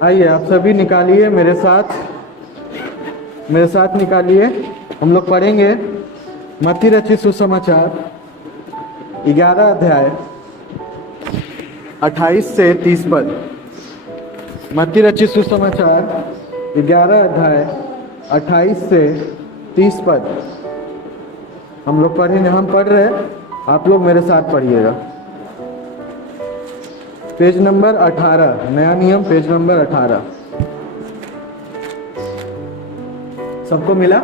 आइए आप सभी निकालिए मेरे साथ निकालिए। हम लोग पढ़ेंगे मत्ती रचित सुसमाचार 11 अध्याय 28 से 30 पद। मत्ती रचित सुसमाचार 11 अध्याय 28 से 30 पद हम लोग पढ़ेंगे। हम पढ़ रहे हैं, आप लोग मेरे साथ पढ़िएगा। पेज नंबर 18, नया नियम, पेज नंबर 18। सबको मिला?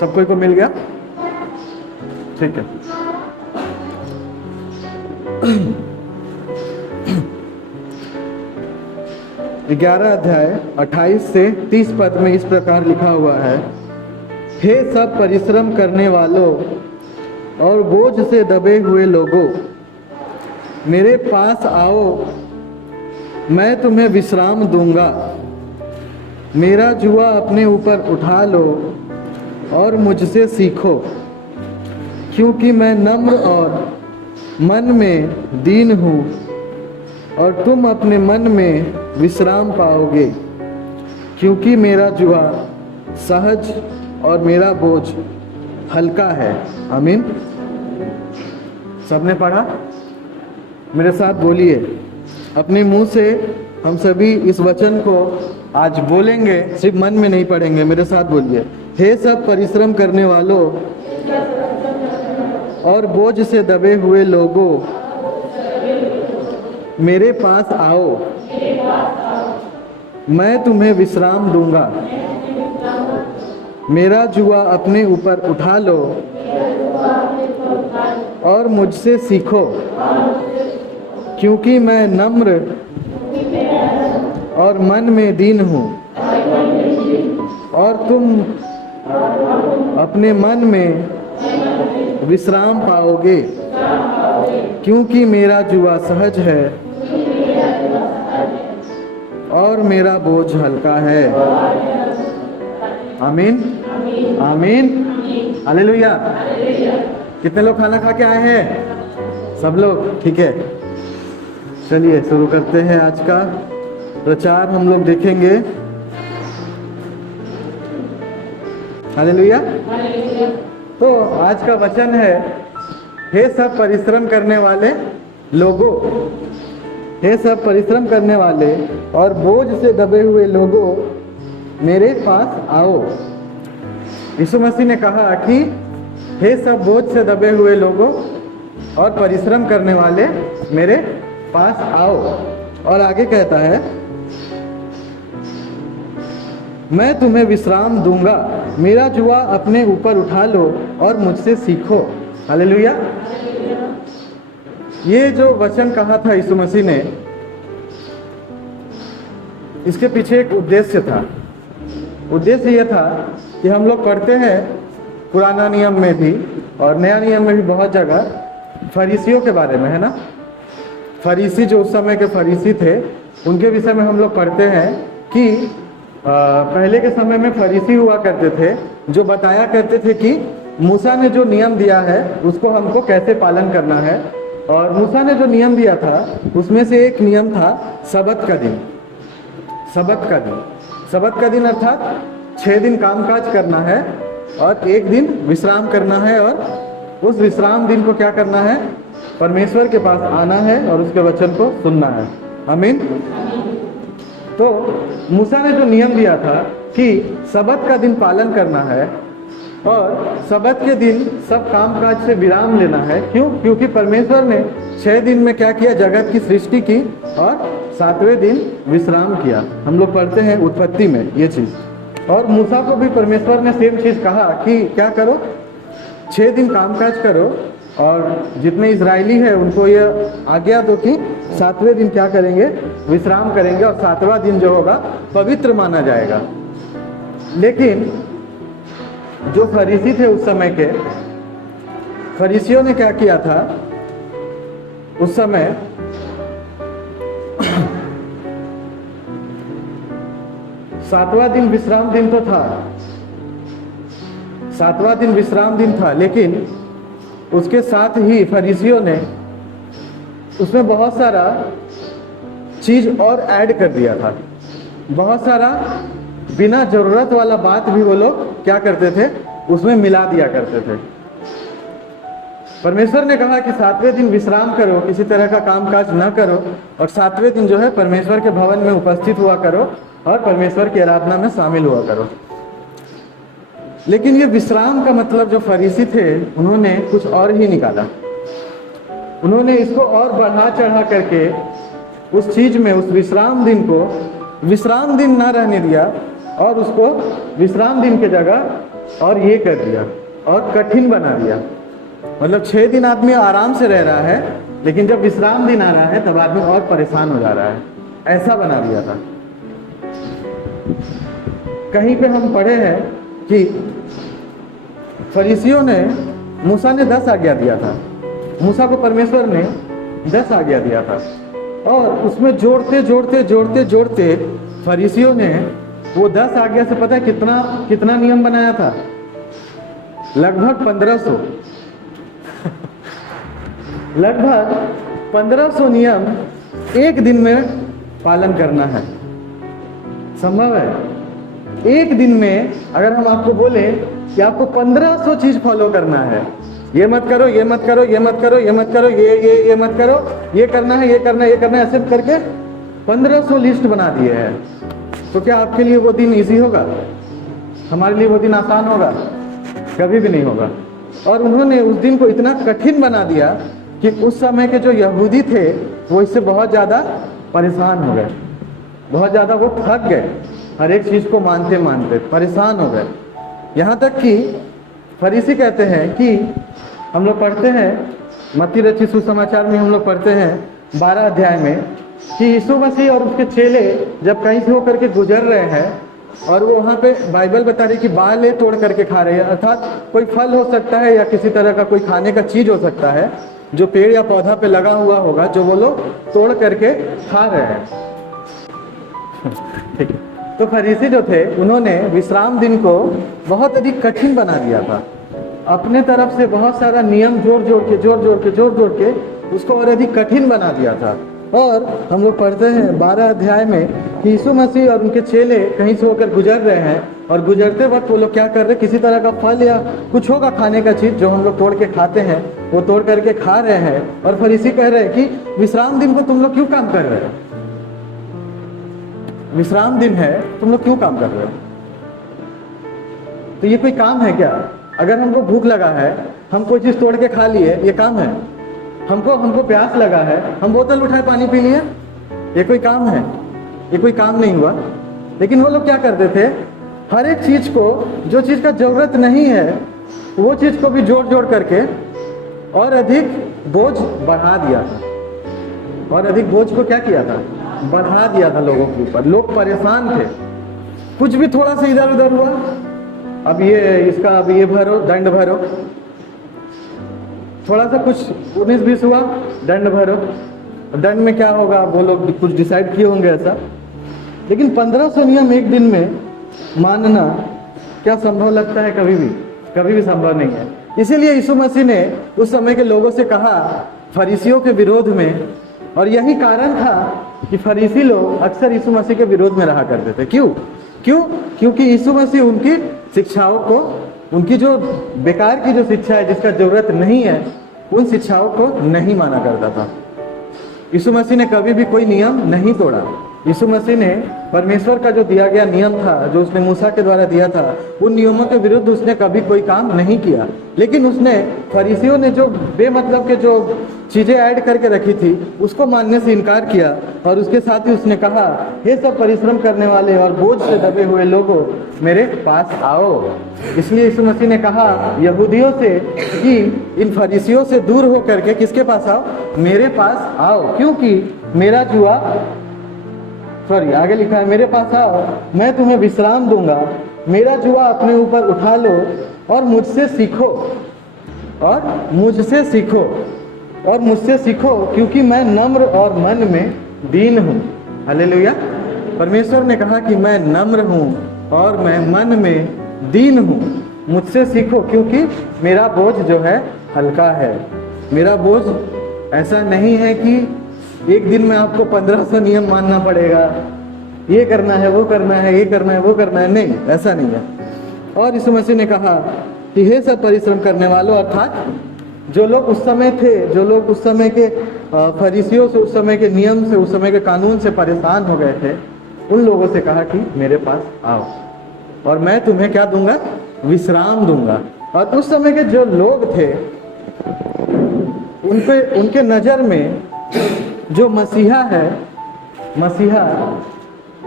सबको को मिल गया? ठीक है। ग्यारह अध्याय 28 से 30 पद में इस प्रकार लिखा हुआ है, हे सब परिश्रम करने वालों और बोझ से दबे हुए लोगों, मेरे पास आओ, मैं तुम्हें विश्राम दूंगा। मेरा जुआ अपने ऊपर उठा लो और मुझसे सीखो, क्योंकि मैं नम्र और मन में दीन हूँ, और तुम अपने मन में विश्राम पाओगे, क्योंकि मेरा जुआ सहज और मेरा बोझ हल्का है। आमीन। सबने पढ़ा? मेरे साथ बोलिए। अपने मुंह से हम सभी इस वचन को आज बोलेंगे, सिर्फ मन में नहीं पढ़ेंगे। मेरे साथ बोलिए, हे सब परिश्रम करने वालों और बोझ से दबे हुए लोगों, मेरे पास आओ, मैं तुम्हें विश्राम दूंगा। मेरा जुआ अपने ऊपर उठा लो और मुझसे सीखो, क्योंकि मैं नम्र और मन में दीन हूँ, और तुम अपने मन में विश्राम पाओगे, क्योंकि मेरा जुआ सहज है और मेरा बोझ हल्का है। आमीन, आमीन, हालेलुया। कितने लोग खाना खा के आए हैं? सब लोग? ठीक है, चलिए शुरू करते हैं। आज का प्रचार हम लोग देखेंगे। हालेलुया। तो आज का वचन है, हे सब परिश्रम करने वाले लोगों, हे सब परिश्रम करने वाले और बोझ से दबे हुए लोगों, मेरे पास आओ। यीशु मसीह ने कहा कि हे सब बोझ से दबे हुए लोगों और परिश्रम करने वाले, मेरे पास आओ। और आगे कहता है, मैं तुम्हें विश्राम दूंगा। मेरा जुआ अपने ऊपर उठा लो और मुझसे सीखो। हालेलुया। ये जो वचन कहा था यीशु मसीह ने, इसके पीछे एक उद्देश्य था। उद्देश्य यह था कि हम लोग पढ़ते हैं पुराना नियम में भी और नया नियम में भी बहुत जगह फरीसियों के बारे में, है ना। फरीसी जो उस समय के फरीसी थे, उनके विषय में हम लोग पढ़ते हैं कि पहले के समय में फरीसी हुआ करते थे, जो बताया करते थे कि मूसा ने जो नियम दिया है उसको हमको कैसे पालन करना है। और मूसा ने जो नियम दिया था उसमें से एक नियम था सबत का दिन। सबत का दिन, सबत का दिन अर्थात 6 दिन कामकाज करना है और एक दिन विश्राम करना है, और उस विश्राम दिन को क्या करना है? परमेश्वर के पास आना है और उसके वचन को सुनना है। आमीन। तो मूसा ने जो नियम दिया था कि सबत का दिन पालन करना है और सबत के दिन सब कामकाज से विराम लेना है। क्यों? क्योंकि परमेश्वर ने 6 दिन में क्या किया? जगत की सृष्टि की और 7वें दिन विश्राम किया। हम लोग पढ़ते हैं उत्पत्ति में ये चीज। और मूसा को भी परमेश्वर ने सेम चीज कहा कि क्या करो? 6 दिन कामकाज करो, और जितने इजरायली है उनको ये आज्ञा दो कि 7वें दिन क्या करेंगे? विश्राम करेंगे, और 7वां दिन जो होगा पवित्र माना जाएगा। लेकिन जो फरीसी थे उस समय के, फरीसियों ने क्या किया था उस समय? 7वां दिन विश्राम दिन तो था, 7वां दिन विश्राम दिन था, लेकिन उसके साथ ही फरीसियों ने उसमें बहुत सारा चीज और ऐड कर दिया था। बहुत सारा बिना जरूरत वाला बात भी वो लोग क्या करते थे, उसमें मिला दिया करते थे। परमेश्वर ने कहा कि 7वें दिन विश्राम करो, किसी तरह का कामकाज न करो, और 7वें दिन जो है परमेश्वर के भवन में उपस्थित हुआ करो और परमेश्वर की आराधना में शामिल हुआ करो। लेकिन ये विश्राम का मतलब जो फरीसी थे उन्होंने कुछ और ही निकाला। उन्होंने इसको और बढ़ा चढ़ा करके उस चीज में, उस विश्राम दिन को विश्राम दिन ना रहने दिया और उसको विश्राम दिन के जगह और ये कर दिया और कठिन बना दिया। मतलब 6 दिन आदमी आराम से रह रहा है, लेकिन जब विश्राम दिन आ रहा है तब आदमी और परेशान हो जा रहा है। ऐसा बना दिया था। कहीं पे हम पढ़े हैं कि फरीसियों ने, मूसा ने 10 आज्ञा दिया था। मूसा को परमेश्वर ने 10 आज्ञा दिया था, और उसमें जोड़ते जोड़ते जोड़ते जोड़ते फरीसियों ने वो 10 आज्ञा से पता है कितना नियम बनाया था? लगभग 1500 लगभग 1500 नियम एक दिन में पालन करना है। संभव है? एक दिन में अगर हम आपको बोले कि आपको 1500 चीज फॉलो करना है, ये मत करो, ये मत करो, ये मत करो, ये मत करो, ये मत करो, ये करना है, ये करना है, ये करना है, ऐसे करके 1500 लिस्ट बना दिए हैं, तो क्या आपके लिए वो दिन इजी होगा? हमारे लिए वो दिन आसान होगा? कभी भी नहीं होगा। और उन्होंने उस दिन को इतना कठिन बना दिया कि उस समय के जो यहूदी थे वो इससे बहुत ज़्यादा परेशान हो गए, बहुत ज़्यादा वो थक गए, हर एक चीज़ को मानते मानते परेशान हो गए। यहाँ तक कि फरीसी कहते हैं कि हम लोग पढ़ते हैं मत्ती रचित सुसमाचार में, हम लोग पढ़ते हैं 12 अध्याय में कि यीशु मसीह और उसके चेले जब कहीं से होकर के गुजर रहे हैं और वो वहाँ पे बाइबल बता रही कि बाल तोड़ करके खा रहे हैं, अर्थात कोई फल हो सकता है या किसी तरह का कोई खाने का चीज हो सकता है जो पेड़ या पौधा पे लगा हुआ होगा, जो वो लोग तोड़ करके खा रहे हैं। ठीक है। तो फरीसी जो थे उन्होंने विश्राम दिन को बहुत अधिक कठिन बना दिया था। अपने तरफ से बहुत सारा नियम जोड़ जोड़ के उसको और अधिक कठिन बना दिया था। और हम लोग पढ़ते हैं 12 अध्याय में कि यीशु मसीह और उनके चेले कहीं से होकर गुजर रहे हैं, और गुजरते वक्त वो लोग क्या कर रहे हैं, किसी तरह का फल या कुछ होगा खाने का चीज जो हम लोग तोड़ के खाते हैं, वो तोड़ करके खा रहे हैं। और फरीसी कह रहे हैं कि विश्राम दिन को तुम लोग क्यों काम कर रहे हो? विश्राम दिन है, तुम लोग क्यों काम कर रहे हो? तो ये कोई काम है क्या? अगर हमको भूख लगा है, हम कोई चीज तोड़ के खा लिए, ये काम है? हमको प्यास लगा है, हम बोतल उठाए पानी पी लिए, ये कोई काम है? ये कोई काम नहीं हुआ। लेकिन वो लोग क्या करते थे, हर एक चीज को, जो चीज का जरूरत नहीं है वो चीज को भी जोड़ जोड़ करके और अधिक बोझ बढ़ा दिया था। और अधिक बोझ को क्या किया था? बढ़ा दिया था लोगों के ऊपर। लोग परेशान थे। कुछ भी थोड़ा सा इधर उधर हुआ, अब ये इसका, अब ये भरो, दंड भरो। थोड़ा सा कुछ 19-20 हुआ, दंड भरो। दंड में क्या होगा, वो लोग कुछ डिसाइड किए होंगे ऐसा। लेकिन 1500 नियम एक दिन में मानना क्या संभव लगता है? कभी भी संभव नहीं है। इसीलिए यीशु मसीह ने उस समय के लोगों से कहा फरीसियों के विरोध में, और यही कारण था कि फरीसी लोग अक्सर यीशु मसीह के विरोध में रहा करते थे। क्यों? क्योंकि यीशु मसीह उनकी शिक्षाओं को, उनकी जो बेकार की जो शिक्षा है, जिसका जरूरत नहीं है, उन शिक्षाओं को नहीं माना करता था। यीशु मसीह ने कभी भी कोई नियम नहीं तोड़ा। यीशु मसीह ने परमेश्वर का जो दिया गया नियम था, जो उसने मूसा के द्वारा दिया था, उन नियमों के विरुद्ध उसने कभी कोई काम नहीं किया। लेकिन उसने, फरीसियों ने जो बेमतलब के जो चीजें ऐड करके रखी थी, उसको मानने से इनकार किया। और उसके साथ ही उसने कहा, हे सब परिश्रम करने वाले और बोझ से दबे हुए लोगों, मेरे पास आओ। इसलिए यीशु मसीह ने कहा यहूदियों से कि इन फरीसियों से दूर हो करके किसके पास आओ? मेरे पास आओ, क्योंकि मेरा जुआ, आगे लिखा है, मेरे पास आओ, मैं तुम्हें विश्राम दूंगा। मेरा जुआ अपने ऊपर उठा लो और मुझसे सीखो, मुझसे सीखो, क्योंकि मैं नम्र और मन में दीन हूँ। हालेलुया। परमेश्वर ने कहा कि मैं नम्र हूँ और मैं मन में दीन हूँ। मुझसे सीखो, क्योंकि मेरा बोझ जो है हल्का है, मेरा बोझ ऐसा नहीं है कि एक दिन में आपको 1500 नियम मानना पड़ेगा, ये करना है, वो करना है, ये करना है, वो करना है, नहीं, ऐसा नहीं है। और यीशु मसीह ने कहा कि हे सब परिश्रम करने वालों, अर्थात जो लोग उस समय थे, जो लोग उस समय के फरीसियों से, उस समय के नियम से, उस समय के कानून से परेशान हो गए थे, उन लोगों से कहा कि मेरे पास आओ और मैं तुम्हें क्या दूंगा, विश्राम दूंगा। और उस समय के जो लोग थे उनके नज़र में जो मसीहा है, मसीहा,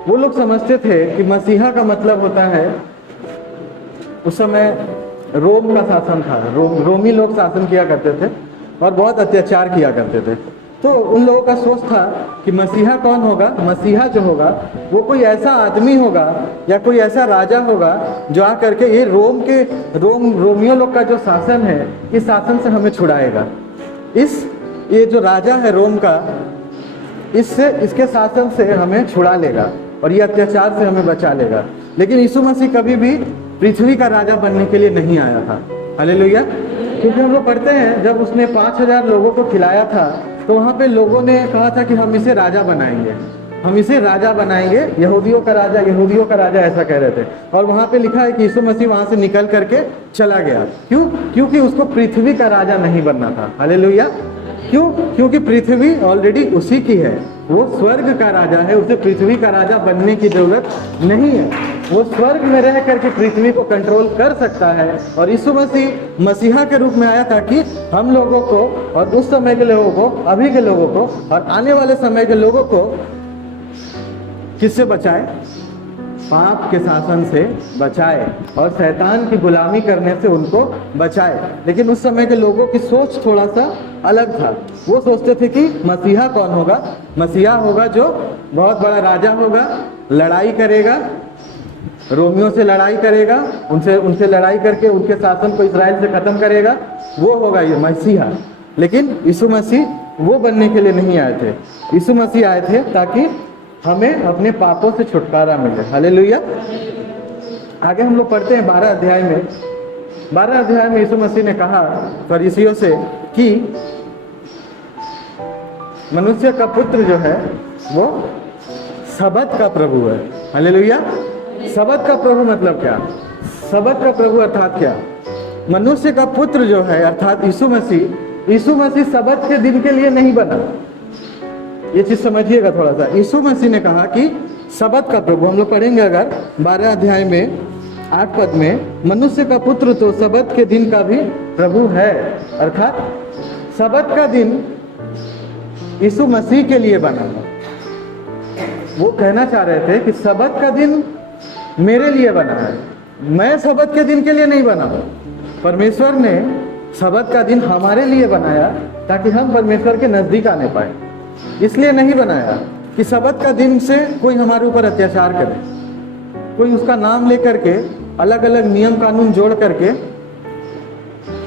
वो लोग समझते थे कि मसीहा का मतलब होता है, उस समय रोम का शासन था, रोमी लोग शासन किया करते थे और बहुत अत्याचार किया करते थे। तो उन लोगों का सोच था कि मसीहा कौन होगा, मसीहा जो होगा वो कोई ऐसा आदमी होगा या कोई ऐसा राजा होगा जो आ करके ये रोमियो लोग का जो शासन है, इस शासन से हमें छुड़ाएगा। ये जो राजा है रोम का, इसके शासन से हमें छुड़ा लेगा और ये अत्याचार से हमें बचा लेगा। लेकिन यीशु मसीह कभी भी पृथ्वी का राजा बनने के लिए नहीं आया था। हालेलुया। क्योंकि हम लोग पढ़ते हैं जब उसने 5000 लोगों को खिलाया था तो वहाँ पे लोगों ने कहा था कि हम इसे राजा बनाएंगे, हम इसे राजा बनाएंगे, यहूदियों का राजा ऐसा कह रहे थे। और वहाँ पे लिखा है कि यीशु मसीह वहाँ से निकल करके चला गया। क्यों? क्योंकि उसको पृथ्वी का राजा नहीं बनना था। हालेलुया। क्यों? क्योंकि पृथ्वी ऑलरेडी उसी की है, वो स्वर्ग का राजा है, उसे पृथ्वी का राजा बनने की जरूरत नहीं है। वो स्वर्ग में रह करके पृथ्वी को कंट्रोल कर सकता है। और यीशु मसीह मसीहा के रूप में आया ताकि हम लोगों को और उस समय के लोगों को, अभी के लोगों को और आने वाले समय के लोगों को किससे बचाए? पाप के शासन से बचाए और शैतान की गुलामी करने से उनको बचाए। लेकिन उस समय के लोगों की सोच थोड़ा सा अलग था। वो सोचते थे कि मसीहा कौन होगा? मसीहा होगा जो बहुत बड़ा राजा होगा, लड़ाई करेगा, रोमियों से लड़ाई करेगा, उनसे लड़ाई करके उनके शासन को इस्राएल से खत्म करेगा, वो होगा ये मसीहा। लेकिन यीशु मसीह वो बनने के लिए नहीं आए थे। यीशु मसीह आए थे ताकि हमें अपने पापों से छुटकारा मिले। हालेलुया। आगे हम लोग पढ़ते हैं 12 अध्याय में। 12 अध्याय में यीशु मसीह ने कहा फरीसियों से कि मनुष्य का पुत्र जो है वो सबत का प्रभु है। हालेलुया। सबत का प्रभु मतलब क्या? सबत का प्रभु अर्थात क्या? मनुष्य का पुत्र जो है अर्थात यीशु मसीह सबत के दिन के लिए नहीं बना। ये चीज समझिएगा थोड़ा सा। यीशु मसीह ने कहा कि सबत का प्रभु, हम लोग पढ़ेंगे अगर 12 अध्याय में 8 पद में, मनुष्य का पुत्र तो सबत के दिन का भी प्रभु है। अर्थात सबत का दिन यीशु मसीह के लिए बना है। वो कहना चाह रहे थे कि सबत का दिन मेरे लिए बना है, मैं सबत के दिन के लिए नहीं बना। परमेश्वर ने सबत का दिन हमारे लिए बनाया ताकि हम परमेश्वर के नजदीक आने पाए। इसलिए नहीं बनाया कि सबत का दिन से कोई हमारे ऊपर अत्याचार करे, कोई उसका नाम लेकर के अलग अलग नियम कानून जोड़ करके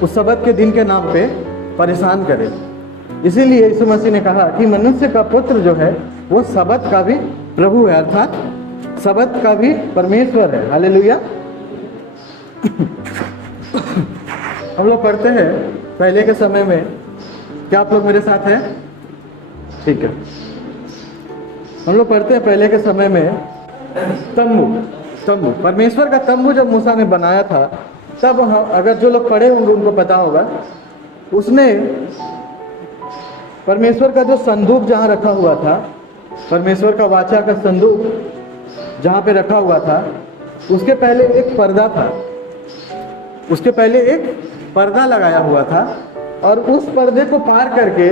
उस सबत के दिन के नाम पे परेशान करे। इसीलिए यीशु मसीह ने कहा कि मनुष्य का पुत्र जो है वो सबत का भी प्रभु है, अर्थात सबत का भी परमेश्वर है। हालेलुया। हम लोग पढ़ते हैं पहले के समय में, क्या आप लोग मेरे साथ हैं? ठीक है। हम लोग पढ़ते हैं पहले के समय में तंबू, परमेश्वर का तंबू जब मूसा ने बनाया था, तब अगर जो लोग पढ़े होंगे उनको पता होगा, उसने परमेश्वर का जो संदूक जहाँ रखा हुआ था, परमेश्वर का वाचा का संदूक जहाँ पे रखा हुआ था, उसके पहले एक पर्दा था, उसके पहले एक पर्दा लगाया हुआ था और उस पर्दे को पार करके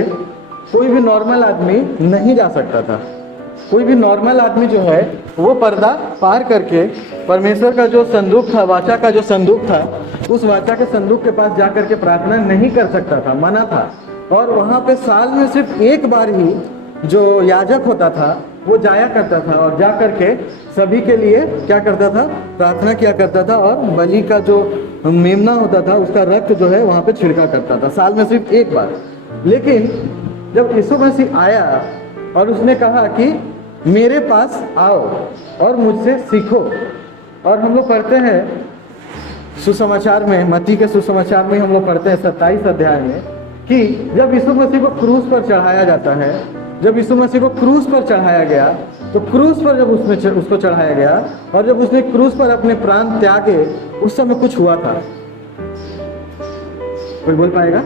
कोई भी नॉर्मल आदमी नहीं जा सकता था। कोई भी नॉर्मल आदमी जो है वो पर्दा पार करके परमेश्वर का जो संदूक था, वाचा का जो संदूक था, उस वाचा के संदूक के पास जा करके प्रार्थना नहीं कर सकता था, मना था। और वहाँ पे साल में सिर्फ एक बार ही जो याजक होता था वो जाया करता था और जा करके सभी के लिए क्या करता था? प्रार्थना किया करता था और बलि का जो मेमना होता था उसका रक्त जो है वहाँ पे छिड़का करता था, साल में सिर्फ एक बार। लेकिन जब यीशु मसीह आया और उसने कहा कि मेरे पास आओ और मुझसे सीखो, और हम लोग पढ़ते हैं सुसमाचार में, मत्ती के सुसमाचार में हम लोग पढ़ते हैं 27 अध्याय में कि जब यीशु मसीह को क्रूस पर चढ़ाया जाता है, जब यीशु मसीह को क्रूस पर चढ़ाया गया, तो क्रूस पर जब उसको चढ़ाया गया और जब उसने क्रूस पर अपने प्राण त्यागे, उस समय कुछ हुआ था। कोई बोल पाएगा?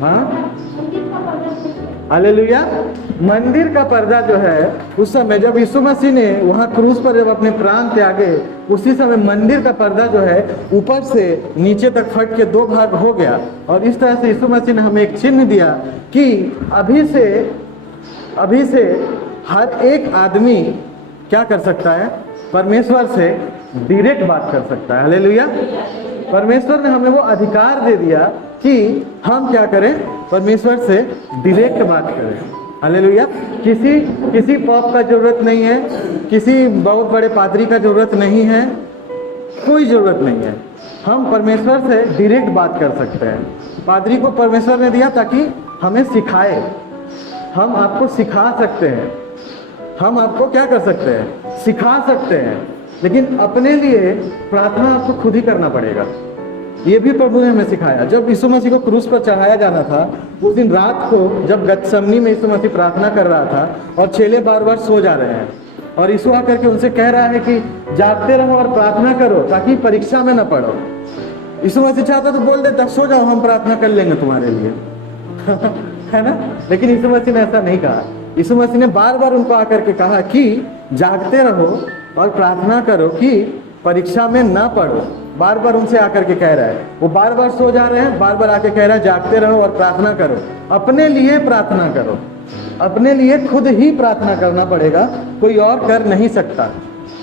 हाँ, हालेलुया। मंदिर का पर्दा जो है, उस समय जब यीशु मसीह ने वहां क्रूस पर जब अपने प्राण त्यागे, उसी समय मंदिर का पर्दा जो है ऊपर से नीचे तक फट के दो भाग हो गया। और इस तरह से यीशु मसीह ने हमें एक चिन्ह दिया कि अभी से हर एक आदमी क्या कर सकता है? परमेश्वर से डायरेक्ट बात कर सकता है। हालेलुया। परमेश्वर ने हमें वो अधिकार दे दिया कि हम क्या करें? परमेश्वर से डायरेक्ट बात करें। हालेलुया। किसी पॉप का जरूरत नहीं है, किसी बहुत बड़े पादरी का जरूरत नहीं है, कोई जरूरत नहीं है। हम परमेश्वर से डायरेक्ट बात कर सकते हैं। पादरी को परमेश्वर ने दिया ताकि हमें सिखाए। हम आपको सिखा सकते हैं, हम आपको क्या कर सकते हैं? सिखा सकते हैं। लेकिन अपने लिए प्रार्थना आपको खुद ही करना पड़ेगा। ये भी प्रभु ने हमें सिखाया। जब यीशु मसीह को क्रूस पर चढ़ाया जाना था, उस दिन रात को जब गतसमनी में यीशु मसीह प्रार्थना कर रहा था और चेले बार बार सो जा रहे हैं, और यीशु आकर के उनसे कह रहा है कि जागते रहो और प्रार्थना करो ताकि परीक्षा में न पड़ो। यीशु मसीह चाहता तो बोल देता, सो जाओ, हम प्रार्थना कर लेंगे तुम्हारे लिए है ना? लेकिन यीशु मसीह ने ऐसा नहीं कहा। यीशु मसीह ने बार बार उनको आकर के कहा कि जागते रहो और प्रार्थना करो कि परीक्षा में ना पड़ो। बार बार उनसे आकर के कह रहा है। वो बार बार सो जा रहे हैं, बार बार आके कह रहा है जागते रहो और प्रार्थना करो। अपने लिए प्रार्थना करो, अपने लिए खुद ही प्रार्थना करना पड़ेगा, कोई और कर नहीं सकता।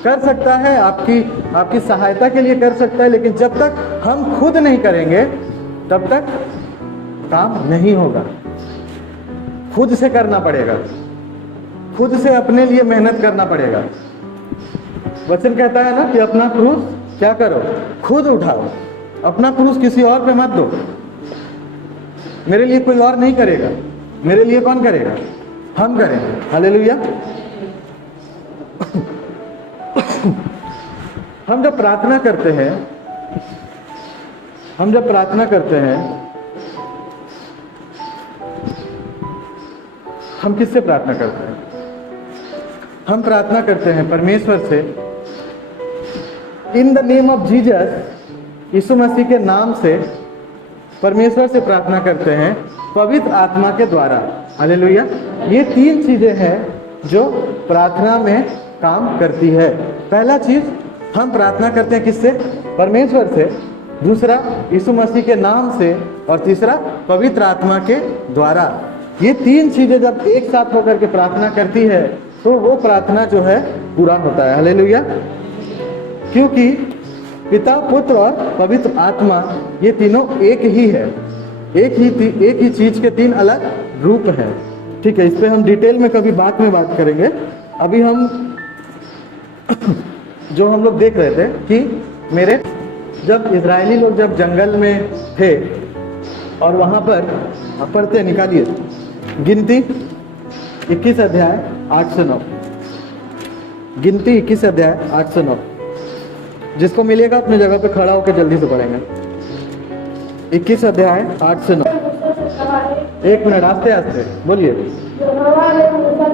कर सकता है, आपकी सहायता के लिए कर सकता है, लेकिन जब तक हम खुद नहीं करेंगे तब तक काम नहीं होगा। खुद से करना पड़ेगा, खुद से अपने लिए मेहनत करना पड़ेगा। वचन कहता है ना कि अपना क्रूस क्या करो? खुद उठाओ। अपना क्रूस किसी और पे मत दो। मेरे लिए कोई और नहीं करेगा, मेरे लिए कौन करेगा? हम करेंगे। हालेलुया। हम जब प्रार्थना करते हैं, हम किससे प्रार्थना करते हैं? हम प्रार्थना करते हैं परमेश्वर से in the name of Jesus. Yeshu Masih के नाम से परमेश्वर से प्रार्थना करते हैं, पवित्र आत्मा के द्वारा। हालेलुया। ये तीन चीजें हैं जो प्रार्थना में काम करती है। पहला चीज, हम प्रार्थना करते हैं किससे? परमेश्वर से। दूसरा, यीशु मसीह के नाम से। और तीसरा, पवित्र आत्मा के द्वारा। ये तीन चीजें जब एक साथ होकर के प्रार्थना करती है तो वो प्रार्थना जो है पूरा होता है। हालेलुया। क्योंकि पिता, पुत्र और पवित्र आत्मा ये तीनों एक ही है, एक ही चीज के तीन अलग रूप हैं। ठीक है, इस पे हम डिटेल में कभी बाद में बात करेंगे। अभी हम जो हम लोग देख रहे थे कि जब इजरायली लोग जब जंगल में थे और वहां पर पढ़ते, निकालिए गिनती 21 अध्याय 8 से 9। गिनती 21 अध्याय 8 से 9। जिसको मिलेगा अपनी जगह पे खड़ा होकर जल्दी से पढ़ेंगे। 21 अध्याय 8 से 9। एक मिनट, आस्ते आस्ते बोलिए।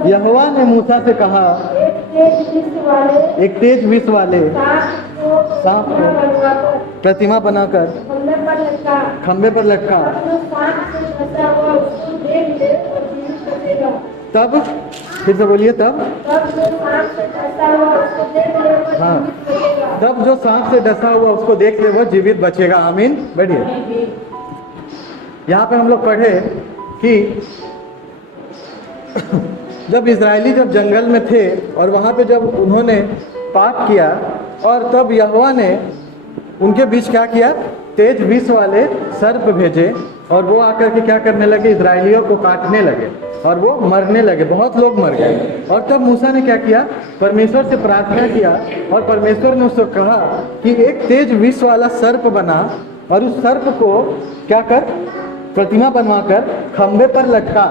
यहोवा ने मूसा से कहा, एक तेज विष वाले सांप को प्रतिमा बनाकर खंबे पर लटका, तब फिर से बोलिए, तब हाँ, तब जो सांप से डसा हुआ उसको देख ले वो जीवित बचेगा। आमीन। बैठिए। यहाँ पे हम लोग पढ़े कि जब इजरायली जब जंगल में थे और वहाँ पे जब उन्होंने पाप किया, और तब यहोवा ने उनके बीच क्या किया? तेज विष वाले सर्प भेजे, और वो आकर के क्या करने लगे? इजरायलियों को काटने लगे और वो मरने लगे, बहुत लोग मर गए। और तब मूसा ने क्या किया? परमेश्वर से प्रार्थना किया, और परमेश्वर ने उसको कहा कि एक तेज विष वाला सर्प बना और उस सर्प को क्या कर? प्रतिमा बनवाकर खंबे पर लटका।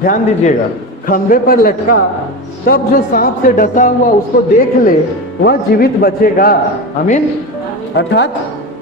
ध्यान दीजिएगा, खंबे पर लटका, तब जो सांप से डसा हुआ उसको देख ले वह जीवित बचेगा। आमीन। अर्थात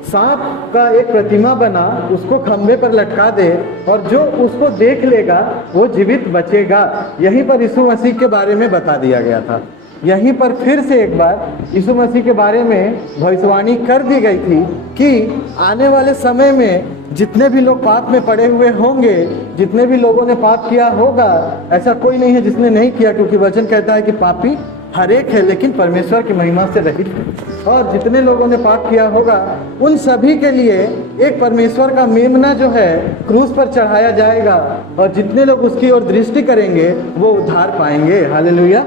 सांप का एक प्रतिमा बना, उसको खंभे पर लटका दे और जो उसको देख लेगा वो जीवित बचेगा। यहीं पर यीशु मसीह के बारे में बता दिया गया था। यहीं पर फिर से एक बार यीशु मसीह के बारे में भविष्यवाणी कर दी गई थी कि आने वाले समय में जितने भी लोग पाप में पड़े हुए होंगे, जितने भी लोगों ने पाप किया होगा, ऐसा कोई नहीं है जिसने नहीं किया, क्योंकि वचन कहता है कि पापी हर एक है लेकिन परमेश्वर की महिमा से रहित है। और जितने लोगों ने पाप किया होगा उन सभी के लिए एक परमेश्वर का मेमना जो है क्रूस पर चढ़ाया जाएगा, और जितने लोग उसकी ओर दृष्टि करेंगे वो उद्धार पाएंगे। हालेलुया।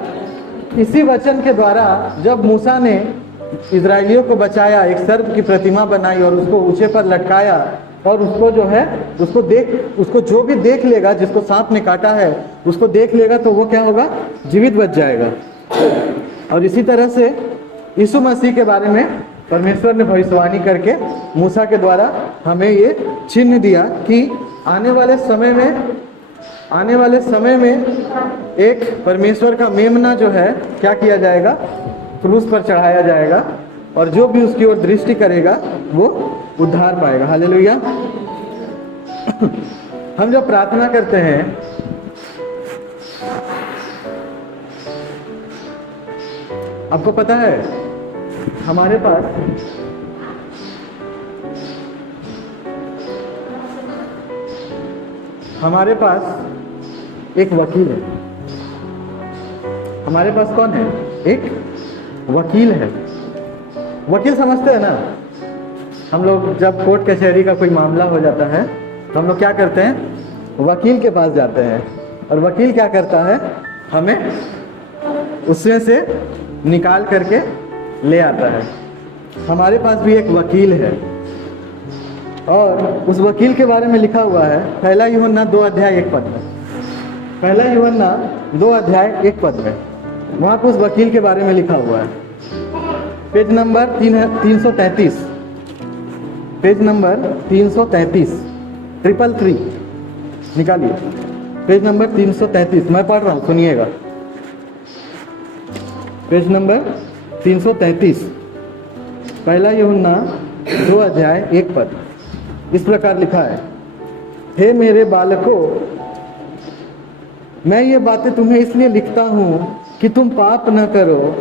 इसी वचन के द्वारा जब मूसा ने इजरायलियों को बचाया, एक सर्प की प्रतिमा बनाई और उसको ऊंचे पर लटकाया, और उसको जो है उसको जो भी देख लेगा, जिसको सांप ने काटा है उसको देख लेगा तो वो क्या होगा, जीवित बच जाएगा। और इसी तरह से यीशु मसीह के बारे में परमेश्वर ने भविष्यवाणी करके मूसा के द्वारा हमें ये चिन्ह दिया कि आने वाले समय में एक परमेश्वर का मेमना जो है क्या किया जाएगा, क्रूस पर चढ़ाया जाएगा, और जो भी उसकी ओर दृष्टि करेगा वो उद्धार पाएगा। हालेलुया। हम जब प्रार्थना करते हैं आपको पता है हमारे पास एक वकील है। हमारे पास कौन है, एक वकील है। वकील समझते हैं ना, हम लोग जब कोर्ट कचहरी का कोई मामला हो जाता है तो हम लोग क्या करते हैं, वकील के पास जाते हैं, और वकील क्या करता है, हमें उसमें से निकाल करके ले आता है। हमारे पास भी एक वकील है, और उस वकील के बारे में लिखा हुआ है पहला यूहन्ना 2:1 में। पहला यूहन्ना 2:1 में वहाँ पर उस वकील के बारे में लिखा हुआ है। पेज नंबर 333, पेज नंबर 333, 333 निकालिए। पेज नंबर 333 मैं पढ़ रहा हूँ, सुनिएगा। पेज नंबर 333, पहला यूहन्ना 2:1 इस प्रकार लिखा है, हे मेरे बालकों, मैं ये बातें तुम्हें इसलिए लिखता हूँ कि तुम पाप न करो,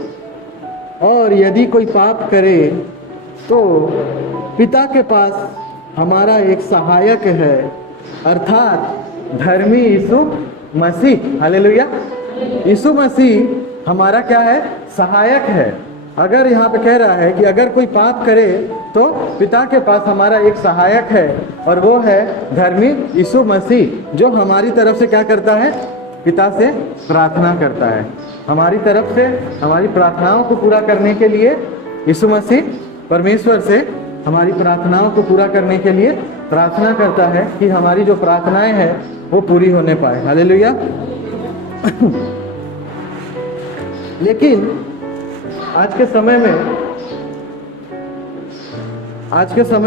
और यदि कोई पाप करे तो पिता के पास हमारा एक सहायक है, अर्थात धर्मी यीशु मसीह। हालेलुया। यीशु मसीह हमारा क्या है, सहायक है। अगर यहाँ पे कह रहा है कि अगर कोई पाप करे तो पिता के पास हमारा एक सहायक है, और वो है धर्मी यीशु मसीह, जो हमारी तरफ से क्या करता है, पिता से प्रार्थना करता है। हमारी तरफ से हमारी प्रार्थनाओं को पूरा करने के लिए यीशु मसीह परमेश्वर से हमारी प्रार्थनाओं को पूरा करने के लिए प्रार्थना करता है कि हमारी जो प्रार्थनाएं हैं वो पूरी होने पाए। हालेलुया। लेकिन आज के समय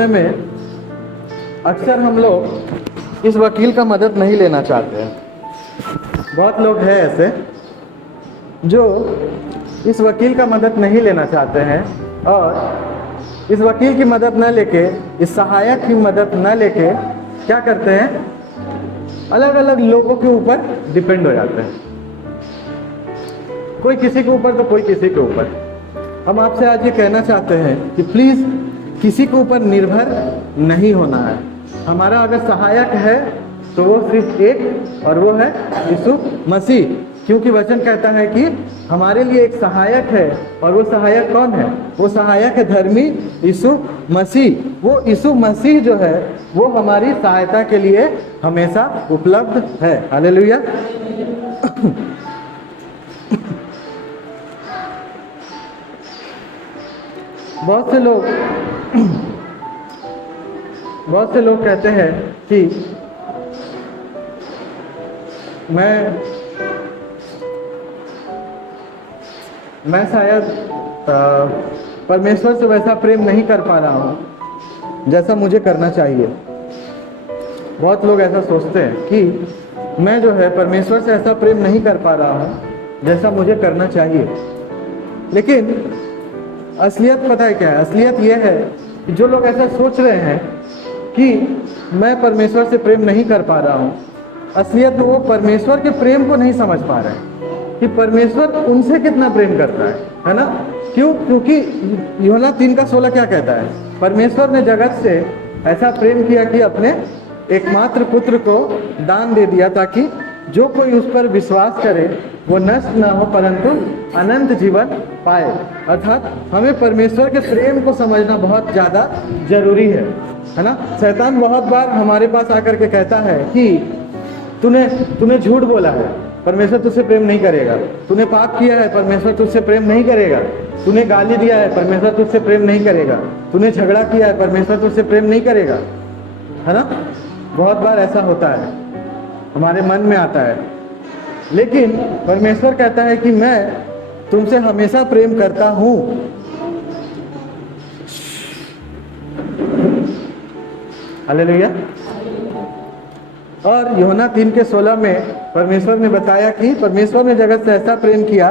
में अक्सर हम लोग इस वकील का मदद नहीं लेना चाहते हैं। बहुत लोग हैं ऐसे जो इस वकील का मदद नहीं लेना चाहते हैं, और इस वकील की मदद न लेके, इस सहायक की मदद न लेके क्या करते हैं, अलग अलग लोगों के ऊपर डिपेंड हो जाते हैं। कोई किसी के ऊपर तो कोई किसी के ऊपर। हम आपसे आज ये कहना चाहते हैं कि प्लीज़ किसी के ऊपर निर्भर नहीं होना है। हमारा अगर सहायक है तो वो सिर्फ एक, और वो है यीशु मसीह, क्योंकि वचन कहता है कि हमारे लिए एक सहायक है, और वो सहायक कौन है, वो सहायक है धर्मी यीशु मसीह। वो यीशु मसीह जो है वो हमारी सहायता के लिए हमेशा उपलब्ध है। हालेलुया। बहुत से लोग कहते हैं कि मैं शायद परमेश्वर से वैसा प्रेम नहीं कर पा रहा हूँ जैसा मुझे करना चाहिए। बहुत लोग ऐसा सोचते हैं कि मैं जो है परमेश्वर से ऐसा प्रेम नहीं कर पा रहा हूँ जैसा मुझे करना चाहिए। लेकिन असलियत पता है क्या है? असलियत यह है जो लोग ऐसा सोच रहे हैं कि मैं परमेश्वर से प्रेम नहीं कर पा रहा हूँ, असलियत में वो परमेश्वर के प्रेम को नहीं समझ पा रहे हैं कि परमेश्वर उनसे कितना प्रेम करता है ना। क्यों? क्योंकि यूहन्ना 3:16 क्या कहता है? परमेश्वर ने जगत से ऐसा प्रेम किया कि अपने एकमात्र पुत्र को दान दे दिया, ताकि जो कोई उस पर विश्वास करे वो नष्ट ना हो परंतु अनंत जीवन पाए। अर्थात हमें परमेश्वर के प्रेम को समझना बहुत ज़्यादा जरूरी है ना। शैतान बहुत बार हमारे पास आकर के कहता है कि तूने झूठ बोला है, परमेश्वर तुझसे प्रेम नहीं करेगा। तूने पाप किया है, परमेश्वर तुझसे प्रेम नहीं करेगा। तूने गाली दिया है, परमेश्वर तुझसे प्रेम नहीं करेगा। तूने झगड़ा किया है, परमेश्वर तुझसे प्रेम नहीं करेगा, है ना। बहुत बार ऐसा होता है, हमारे मन में आता है। लेकिन परमेश्वर कहता है कि मैं तुमसे हमेशा प्रेम करता हूं। हालेलुया। और यूहन्ना 3:16 में परमेश्वर ने बताया कि परमेश्वर ने जगत से ऐसा प्रेम किया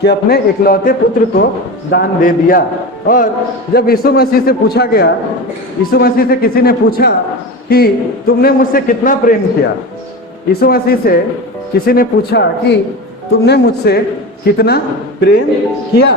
कि अपने इकलौते पुत्र को दान दे दिया। और जब यीशु मसीह से पूछा गया, यीशु मसीह से किसी ने पूछा कि तुमने मुझसे कितना प्रेम किया, यीशु मसीह से किसी ने पूछा कि तुमने मुझसे कितना प्रेम किया,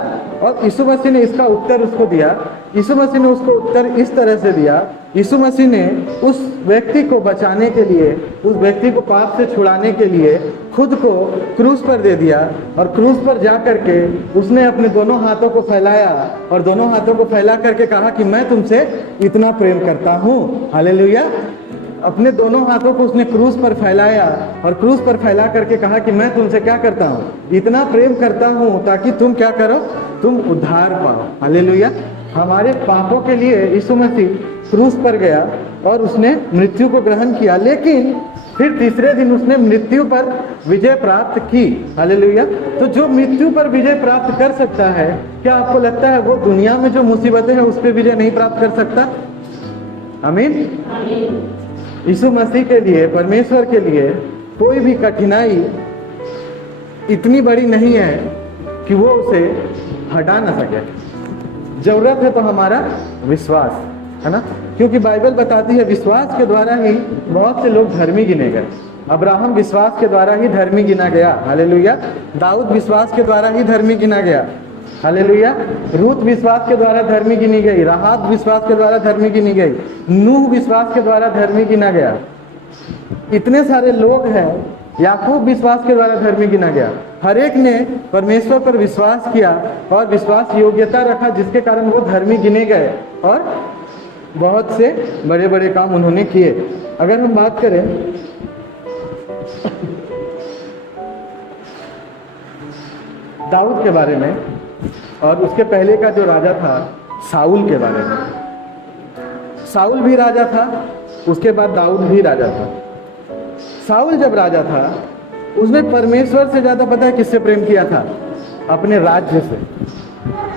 और यीशु मसीह ने इसका उत्तर उसको दिया। यीशु मसीह ने उसको उत्तर इस तरह से दिया, यीशु मसीह ने उस व्यक्ति को बचाने के लिए, उस व्यक्ति को पाप से छुड़ाने के लिए खुद को क्रूस पर दे दिया, और क्रूस पर जा करके उसने अपने दोनों हाथों को फैलाया और दोनों हाथों को फैला करके कहा कि मैं तुमसे इतना प्रेम करता हूँ। हालेलुया। अपने दोनों हाथों को उसने क्रूस पर फैलाया और क्रूस पर फैला करके कहा कि मैं तुमसे क्या करता हूँ, इतना प्रेम करता हूँ ताकि तुम क्या करो, तुम उद्धार पाओ। हालेलुया। हमारे पापों के लिए यीशु मसीह क्रूस पर गया और उसने मृत्यु को ग्रहण किया, लेकिन फिर तीसरे दिन उसने मृत्यु पर विजय प्राप्त की। हालेलुया। तो जो मृत्यु पर विजय प्राप्त कर सकता है, क्या आपको लगता है वो दुनिया में जो मुसीबतें हैं उस पर विजय नहीं प्राप्त कर सकता? आमीन। यीशु मसीह के लिए, परमेश्वर के लिए कोई भी कठिनाई इतनी बड़ी नहीं है कि वो उसे हटा ना सके। जरूरत है तो हमारा विश्वास, है ना। क्योंकि बाइबल बताती है विश्वास के द्वारा ही बहुत से लोग धर्मी गिने गए। अब्राहम विश्वास के द्वारा ही धर्मी गिना गया। हालेलुया। दाऊद विश्वास के द्वारा ही धर्मी गिना गया। हालेलुया। रूत विश्वास के द्वारा धर्मी गिनी गई। राहाब विश्वास के द्वारा धर्मी गिनी गई। नूह विश्वास के द्वारा धर्मी गिना गया। इतने सारे लोग हैं। याकूब विश्वास के द्वारा धर्मी गिना गया। हर एक ने परमेश्वर पर विश्वास किया और विश्वास योग्यता रखा, जिसके कारण वो धर्मी गिने गए और बहुत से बड़े बड़े काम उन्होंने किए। अगर हम बात करें दाऊद के बारे में और उसके पहले का जो राजा था साउल के बारे में, साउल भी राजा था, उसके बाद दाऊद भी राजा था। साउल जब राजा था उसने परमेश्वर से ज्यादा पता है किससे प्रेम किया था? अपने राज्य से।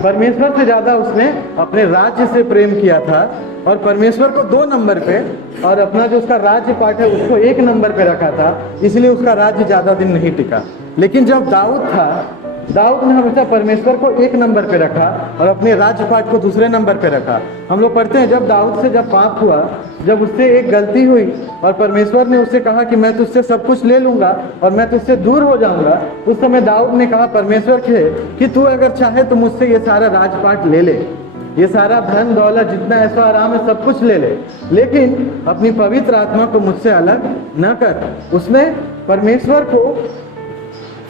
परमेश्वर से ज्यादा उसने अपने राज्य से प्रेम किया था और परमेश्वर को 2 नंबर पे और अपना जो उसका राज्य पाठ है उसको 1 नंबर पे रखा था, इसलिए उसका राज्य ज्यादा दिन नहीं टिका। लेकिन जब दाऊद था, दाऊद ने हमेशा परमेश्वर को 1 नंबर पे रखा और अपने राज्य पाठ को दूसरे नंबर पे रखा। हम लोग पढ़ते हैं जब दाऊद से जब पाप हुआ, जब उससे एक गलती हुई और परमेश्वर ने उससे कहा कि मैं तुझसे सब कुछ ले लूंगा और मैं तुझसे दूर हो जाऊंगा, उस समय दाऊद ने कहा परमेश्वर से कि तू अगर चाहे तो मुझसे ये सारा राजपाट ले ले, ये सारा धन दौलत जितना ऐसा आराम है सब कुछ ले ले, लेकिन अपनी पवित्र आत्मा को मुझसे अलग न कर। उसने परमेश्वर को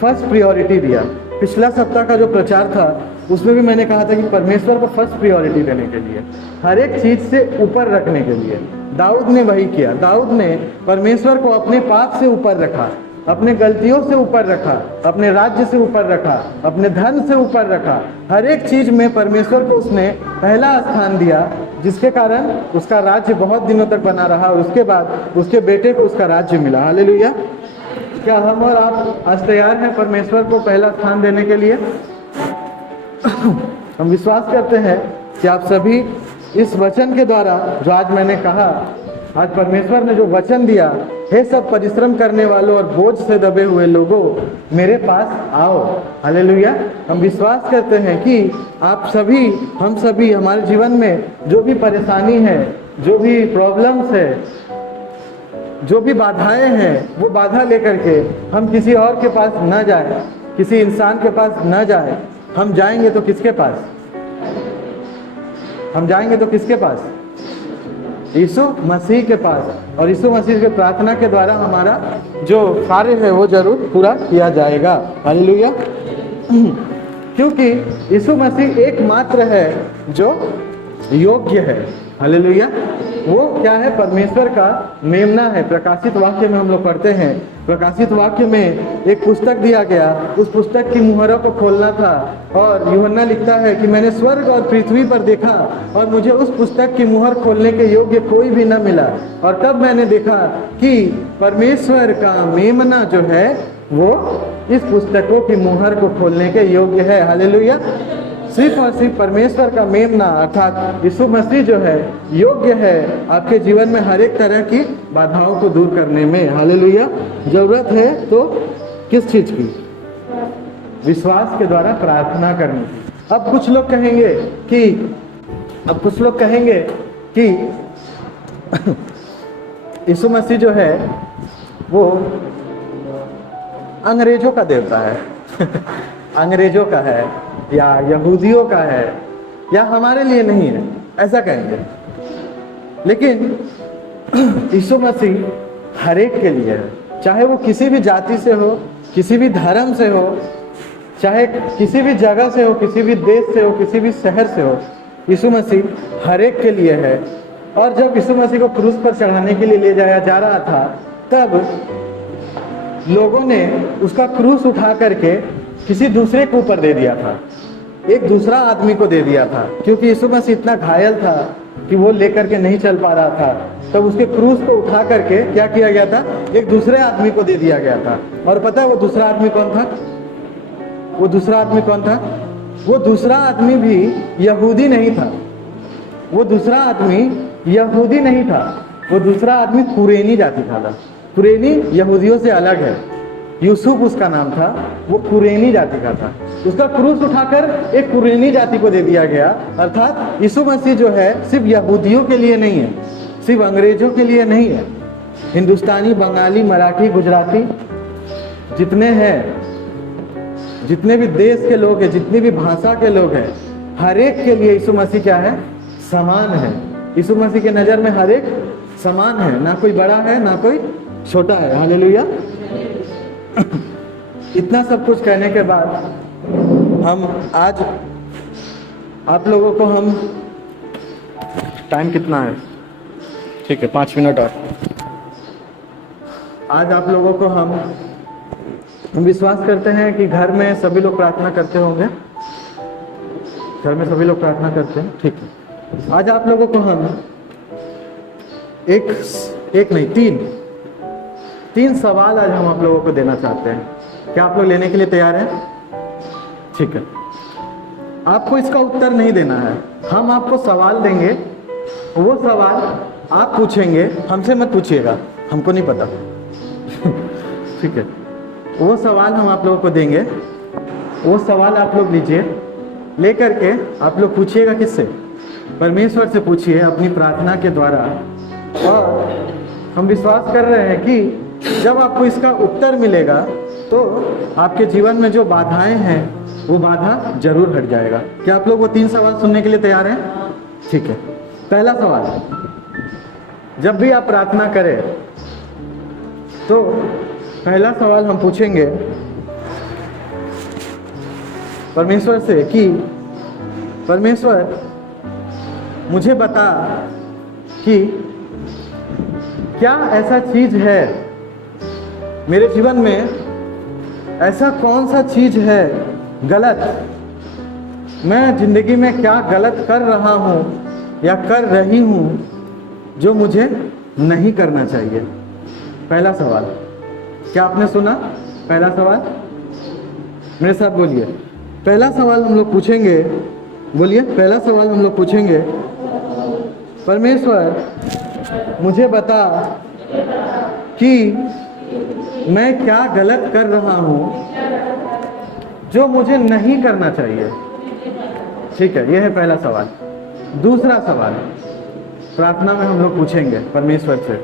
फर्स्ट प्रायोरिटी दिया। पिछला सप्ताह का जो प्रचार था उसमें भी मैंने कहा था कि परमेश्वर को फर्स्ट प्रायोरिटी देने के लिए, हर एक चीज से ऊपर रखने के लिए दाऊद ने वही किया। दाऊद ने परमेश्वर को अपने पाप से ऊपर रखा, अपने गलतियों से ऊपर रखा, अपने राज्य से ऊपर रखा, अपने धन से ऊपर रखा। हर एक चीज में परमेश्वर को उसने पहला स्थान दिया, जिसके कारण उसका राज्य बहुत दिनों तक बना रहा और उसके बाद उसके बेटे को उसका राज्य मिला। हालेलुया। क्या हम और आप आज तैयार हैं परमेश्वर को पहला स्थान देने के लिए? हम विश्वास करते हैं कि आप सभी इस वचन के द्वारा जो आज मैंने कहा आज परमेश्वर ने जो वचन दिया, हे सब परिश्रम करने वालों और बोझ से दबे हुए लोगों, मेरे पास आओ। हालेलुया। हम विश्वास करते हैं कि आप सभी, हम सभी, हमारे जीवन में जो भी परेशानी है, जो भी प्रॉब्लम्स है, जो भी बाधाएं हैं, वो बाधा लेकर के हम किसी और के पास न जाए, किसी इंसान के पास न जाए। हम जाएंगे तो किसके पास? हम जाएंगे तो किसके पास? यीशु मसीह के पास। और यीशु मसीह के प्रार्थना के द्वारा हमारा जो कार्य है वो जरूर पूरा किया जाएगा। हालेलुया। क्योंकि यीशु मसीह एकमात्र है जो योग्य है। हालेलुया। वो क्या है? परमेश्वर का मेमना है। प्रकाशित वाक्य में हम लोग पढ़ते हैं, प्रकाशित वाक्य में एक पुस्तक दिया गया, उस पुस्तक की मुहरों को खोलना था। और यूहन्ना लिखता है कि मैंने स्वर्ग और पृथ्वी पर देखा और मुझे उस पुस्तक की मुहर खोलने के योग्य कोई भी न मिला। और तब मैंने देखा कि परमेश्वर का मेमना जो है वो इस पुस्तकों की मुहर को खोलने के योग्य है। हालेलुया। सिर्फ और सिर्फ परमेश्वर का मेमना अर्थात यीशु मसीह जो है योग्य है आपके जीवन में हर एक तरह की बाधाओं को दूर करने में। हालेलुया। जरूरत है तो किस चीज की? विश्वास के द्वारा प्रार्थना करने की। अब कुछ लोग कहेंगे कि यीशु मसीह जो है वो अंग्रेजों का देवता है अंग्रेजों का है या यहूदियों का है या हमारे लिए नहीं है, ऐसा कहेंगे। लेकिन यीशु मसीह हर एक के लिए है, चाहे वो किसी भी जाति से हो, किसी भी धर्म से हो, चाहे किसी भी जगह से हो, किसी भी देश से हो, किसी भी शहर से हो, यीशु मसीह हर एक के लिए है। और जब यीशु मसीह को क्रूस पर चढ़ाने के लिए ले जाया जा रहा था, तब लोगों ने उसका क्रूस उठा करके किसी दूसरे के ऊपर दे दिया था, एक दूसरा आदमी को दे दिया था। क्योंकि यीशु मसीह इतना घायल था कि वो लेकर के नहीं चल पा रहा था, तब उसके क्रूस को उठा करके क्या किया गया था? एक दूसरे आदमी को दे दिया गया था। और पता है वो दूसरा आदमी कौन था? वो दूसरा आदमी कौन था? वो दूसरा आदमी भी यहूदी नहीं था। वो दूसरा आदमी यहूदी नहीं था, वो दूसरा आदमी कुरेनी जाति का था। कुरेनी यहूदियों से अलग है। यूसुफ उसका नाम था, वो कुरेनी जाति का था। उसका क्रूस उठाकर एक कुरेनी जाति को दे दिया गया। अर्थात यीशु मसीह जो है सिर्फ यहूदियों के लिए नहीं है, सिर्फ अंग्रेजों के लिए नहीं है। हिंदुस्तानी, बंगाली, मराठी, गुजराती जितने हैं, जितने भी देश के लोग हैं, जितनी भी भाषा के लोग हैं, हर एक के लिए यीशु मसीह क्या है? समान है। यीशु मसीह के नज़र में हर एक समान है, ना कोई बड़ा है ना कोई छोटा है। हालेलुया। इतना सब कुछ कहने के बाद हम आज आप लोगों को हम टाइम कितना है? ठीक है, 5 मिनट और। आज आप लोगों को हम विश्वास करते हैं कि घर में सभी लोग प्रार्थना करते होंगे। घर में सभी लोग प्रार्थना करते हैं, ठीक है। आज आप लोगों को हम तीन सवाल आज हम आप लोगों को देना चाहते हैं। क्या आप लोग लेने के लिए तैयार हैं? ठीक है। आपको इसका उत्तर नहीं देना है, हम आपको सवाल देंगे, वो सवाल आप पूछेंगे, हमसे मत पूछिएगा, हमको नहीं पता ठीक है। वो सवाल हम आप लोगों को देंगे, वो सवाल आप लोग लीजिए, लेकर के आप लोग पूछिएगा। किससे? परमेश्वर से पूछिए अपनी प्रार्थना के द्वारा। और हम विश्वास कर रहे हैं कि जब आपको इसका उत्तर मिलेगा तो आपके जीवन में जो बाधाएं हैं वो बाधा जरूर हट जाएगा। क्या आप लोग वो 3 सवाल सुनने के लिए तैयार हैं? ठीक है। पहला सवाल, जब भी आप प्रार्थना करें तो पहला सवाल हम पूछेंगे परमेश्वर से कि परमेश्वर मुझे बता कि क्या ऐसा चीज है मेरे जीवन में, ऐसा कौन सा चीज है गलत, मैं जिंदगी में क्या गलत कर रहा हूँ या कर रही हूँ जो मुझे नहीं करना चाहिए। पहला सवाल, क्या आपने सुना? पहला सवाल मेरे साथ बोलिए। पहला सवाल हम लोग पूछेंगे, बोलिए। पहला सवाल हम लोग पूछेंगे, परमेश्वर मुझे बता कि मैं क्या गलत कर रहा हूँ जो मुझे नहीं करना चाहिए। ठीक है, यह है पहला सवाल। दूसरा सवाल प्रार्थना में हम लोग पूछेंगे परमेश्वर से।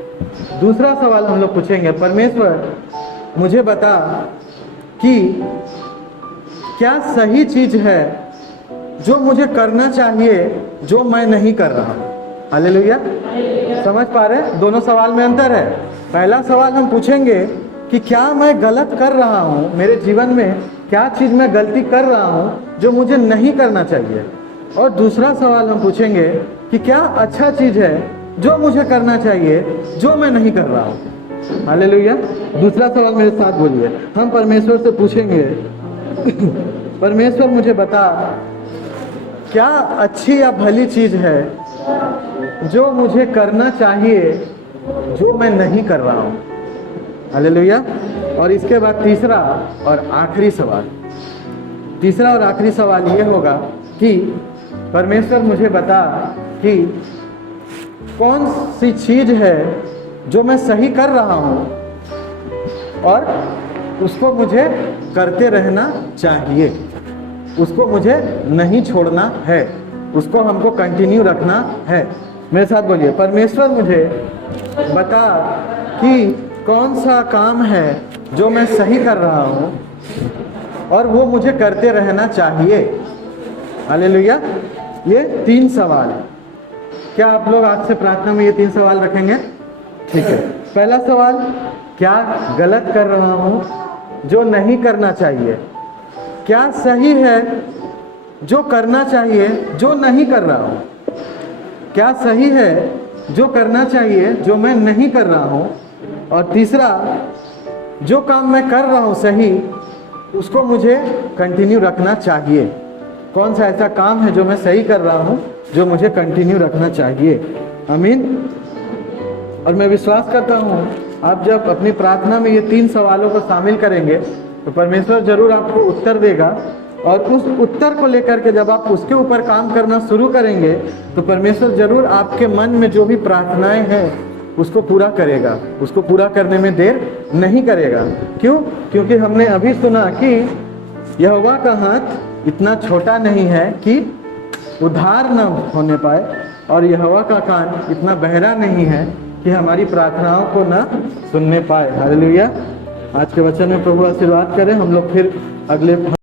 दूसरा सवाल हम लोग पूछेंगे, परमेश्वर मुझे बता कि क्या सही चीज है जो मुझे करना चाहिए जो मैं नहीं कर रहा हूँ। हालेलुया। समझ पा रहे? दोनों सवाल में अंतर है। पहला सवाल हम पूछेंगे कि क्या मैं गलत कर रहा हूँ, मेरे जीवन में क्या चीज मैं गलती कर रहा हूँ जो मुझे नहीं करना चाहिए। और दूसरा सवाल हम पूछेंगे कि क्या अच्छा चीज है जो मुझे करना चाहिए जो मैं नहीं कर रहा हूँ। हालेलुया। दूसरा सवाल मेरे साथ बोलिए। हम परमेश्वर से पूछेंगे परमेश्वर मुझे बता क्या अच्छी या भली चीज है जो मुझे करना चाहिए जो मैं नहीं कर रहा हूँ। हालेलुया। और इसके बाद तीसरा और आखिरी सवाल, तीसरा और आखिरी सवाल ये होगा कि परमेश्वर मुझे बता कि कौन सी चीज है जो मैं सही कर रहा हूँ और उसको मुझे करते रहना चाहिए, उसको मुझे नहीं छोड़ना है, उसको हमको कंटिन्यू रखना है। मेरे साथ बोलिए, परमेश्वर मुझे बता कि कौन सा काम है जो मैं सही कर रहा हूँ और वो मुझे करते रहना चाहिए। हालेलुया। ये 3 सवाल। क्या आप लोग आज से प्रार्थना में ये 3 सवाल रखेंगे? ठीक है। पहला सवाल, क्या गलत कर रहा हूँ जो नहीं करना चाहिए। क्या सही है जो करना चाहिए जो नहीं कर रहा हूँ। क्या सही है जो करना चाहिए जो मैं नहीं कर रहा हूँ। और तीसरा, जो काम मैं कर रहा हूँ सही, उसको मुझे कंटिन्यू रखना चाहिए। कौन सा ऐसा काम है जो मैं सही कर रहा हूँ जो मुझे कंटिन्यू रखना चाहिए। आमीन। और मैं विश्वास करता हूँ आप जब अपनी प्रार्थना में ये 3 सवालों को शामिल करेंगे तो परमेश्वर जरूर आपको उत्तर देगा। और उस उत्तर को लेकर के जब आप उसके ऊपर काम करना शुरू करेंगे तो परमेश्वर जरूर आपके मन में जो भी प्रार्थनाएं हैं उसको पूरा करेगा, उसको पूरा करने में देर नहीं करेगा। क्यों? क्योंकि हमने अभी सुना कि यहोवा का हाथ इतना छोटा नहीं है कि उद्धार न होने पाए और यहोवा का कान इतना बहरा नहीं है कि हमारी प्रार्थनाओं को न सुनने पाए। हालेलुया। आज के वचन में प्रभु आशीर्वाद करें। हम लोग फिर अगले